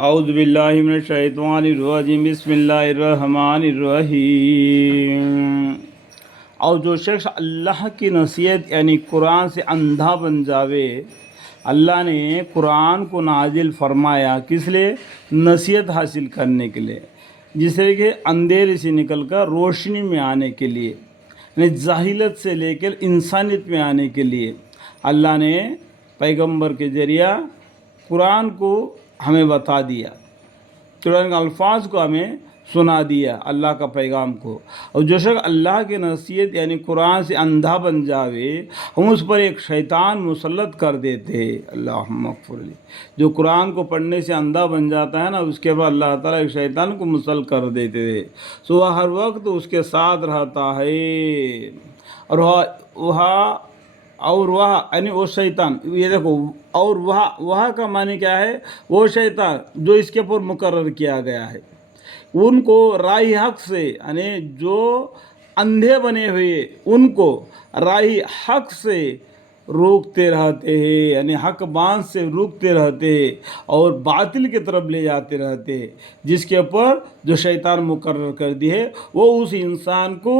اعوذ باللہ من الشیطان الرجیم بسم اللہ الرحمن الرحیم۔ اور جو شخص اللہ کی نصیحت یعنی قرآن سے اندھا بن جاوے، اللہ نے قرآن کو نازل فرمایا کس لیے؟ نصیحت حاصل کرنے کے لیے، جس سے کہ اندھیرے سے نکل کر روشنی میں آنے کے لیے، یعنی جاہلیت سے لے کر انسانیت میں آنے کے لیے اللہ نے پیغمبر کے ذریعہ قرآن کو ہمیں بتا دیا، قرآن کے الفاظ کو ہمیں سنا دیا، اللہ کا پیغام کو۔ اور جو شخص اللہ کی نصیحت یعنی قرآن سے اندھا بن جاوے، ہم اس پر ایک شیطان مسلط کر دیتے ہیں۔ اللہم اغفر لی۔ جو قرآن کو پڑھنے سے اندھا بن جاتا ہے نا، اس کے بعد اللہ تعالیٰ ایک شیطان کو مسلط کر دیتے تھے، سو وہ ہر وقت اس کے ساتھ رہتا ہے، اور وہ یعنی وہ شیطان، یہ دیکھو، اور وہ کا معنی کیا ہے؟ وہ شیطان جو اس کے اوپر مقرر کیا گیا ہے، ان کو راہ حق سے، یعنی جو اندھے بنے ہوئے ان کو راہ حق سے روکتے رہتے ہیں، یعنی حق بات سے روکتے رہتے ہیں اور باطل کی طرف لے جاتے رہتے ہیں، جس کے اوپر جو شیطان مقرر کر دی ہے، وہ اس انسان کو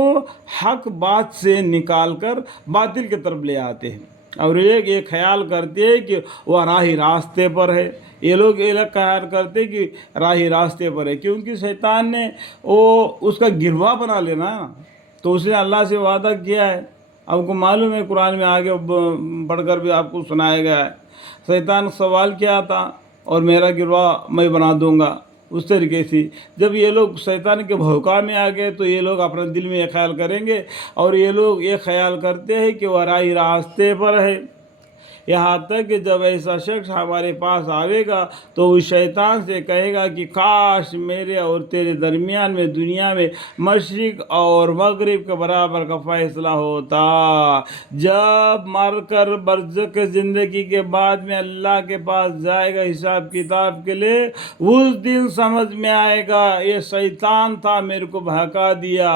حق بات سے نکال کر باطل کی طرف لے آتے ہیں، اور یہ خیال کرتے ہیں کہ وہ راہ راستے پر ہے۔ یہ لوگ خیال کرتے ہیں کہ راہ راستے پر ہے، کیونکہ شیطان نے وہ اس کا گروہ بنا لینا، تو اس نے اللہ سے وعدہ کیا ہے۔ آپ کو معلوم ہے، قرآن میں آگے پڑھ کر بھی آپ کو سنایا گیا ہے، شیطان سوال کیا تھا، اور میرا گروہ میں بنا دوں گا۔ اس طریقے سے جب یہ لوگ شیطان کے بھوکا میں آ گئے، تو یہ لوگ اپنے دل میں یہ خیال کریں گے، اور یہ لوگ یہ خیال کرتے ہیں کہ وہ راہ راستے پر ہے، یہاں تک کہ جب ایسا شخص ہمارے پاس آئے گا تو اس شیطان سے کہے گا کہ کاش میرے اور تیرے درمیان میں دنیا میں مشرق اور مغرب کے برابر کا فیصلہ ہوتا۔ جب مر کر برزخ زندگی کے بعد میں اللہ کے پاس جائے گا حساب کتاب کے لیے، اس دن سمجھ میں آئے گا یہ شیطان تھا، میرے کو بہکا دیا،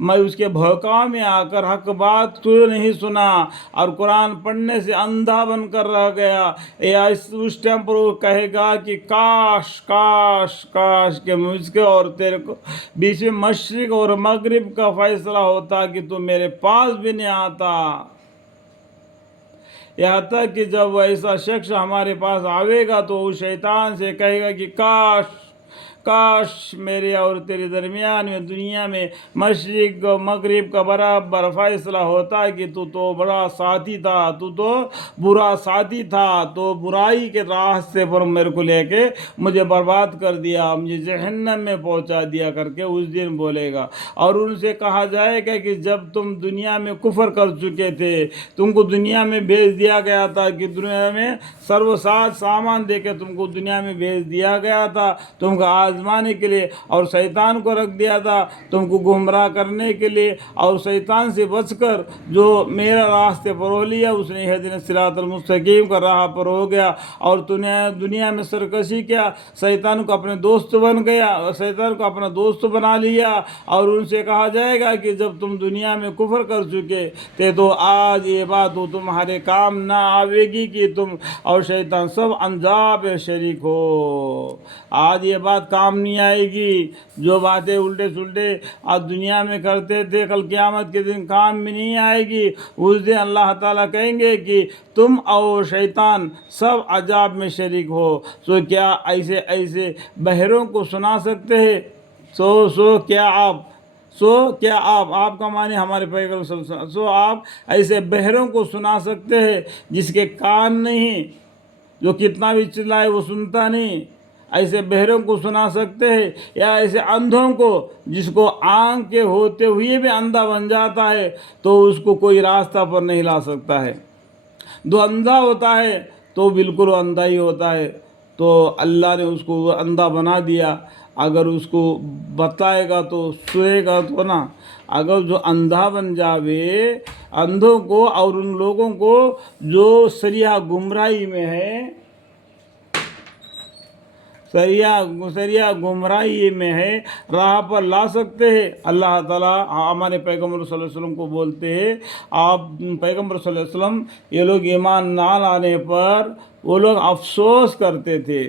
میں اس کے بہکاؤ میں آ کر حق بات تو نہیں سنا اور قرآن پڑھنے سے اندھا بن کر رہ گیا۔ اس ٹائم پر وہ کہے گا کہ کاش کاش کاش کہ مجھ کے اور تیرے کو بیچ میں مشرق اور مغرب کا فیصلہ ہوتا کہ تو میرے پاس بھی نہیں آتا۔ یہاں تک کہ جب وہ ایسا شخص ہمارے پاس آئے گا تو وہ شیطان سے کہے گا کہ کاش کاش میرے اور تیرے درمیان میں دنیا میں مشرق و مغرب کا برابر فیصلہ ہوتا کہ تو بڑا ساتھی تھا، تو برا ساتھی تھا، تو برائی کے راستے پر میرے کو لے کے مجھے برباد کر دیا، مجھے جہنم میں پہنچا دیا کر کے اس دن بولے گا۔ اور ان سے کہا جائے گا کہ جب تم دنیا میں کفر کر چکے تھے، تم کو دنیا میں بھیج دیا گیا تھا کہ دنیا میں سرو ساز سامان دے کے تم کو دنیا میں بھیج دیا گیا تھا تم کو آزمانے کے لیے، اور شیطان کو رکھ دیا تھا تم کو گمراہ کرنے کے لیے، اور شیطان سے بچ کر جو میرا راستے پر ہو لیا اس نے اہدنا الصراط المستقیم کا راہ پر ہو گیا، اور تو نے دنیا میں سرکشی کیا، شیطان کو اپنے دوست بن گیا، شیطان کو اپنا دوست بنا لیا۔ اور ان سے کہا جائے گا کہ جب تم دنیا میں کفر کر چکے تھے تو آج یہ بات تو تمہارے کام نہ آئے گی کہ تم اور شیطان سب انجام شریک ہو، آج یہ بات کام نہیں آئے گی۔ جو باتیں الٹے سلٹے آج دنیا میں کرتے تھے کل قیامت کے دن کام میں نہیں آئے گی۔ اس دن اللہ تعالیٰ کہیں گے کہ تم اور شیطان سب عذاب میں شریک ہو۔ سو کیا ایسے بہروں کو سنا سکتے ہیں؟ کیا آپ کا معنی ہمارے پیغمبر صلی اللہ علیہ وسلم، آپ ایسے بہروں کو سنا سکتے ہیں جس کے کان نہیں، جو کتنا بھی چلائے وہ سنتا نہیں؟ ایسے بہروں کو سنا سکتے ہیں؟ یا ایسے اندھوں کو جس کو آنکھ کے ہوتے ہوئے بھی اندھا بن جاتا ہے تو اس کو کوئی راستہ پر نہیں لا سکتا ہے؟ جو اندھا ہوتا ہے تو بالکل اندھا ہی ہوتا ہے، تو اللہ نے اس کو اندھا بنا دیا۔ اگر اس کو بتائے گا تو سوئے گا تو نا، اگر جو اندھا بن جاوے اندھوں کو اور ان لوگوں کو جو سریح گمراہی میں ہے، سریح گمراہی میں ہے، راہ پر لا سکتے ہیں۔ اللہ تعالیٰ ہمارے پیغمبر صلی اللہ علیہ وسلم کو بولتے ہیں، آپ پیغمبر صلی اللہ علیہ وسلم یہ لوگ ایمان نہ لانے پر وہ لوگ افسوس کرتے تھے،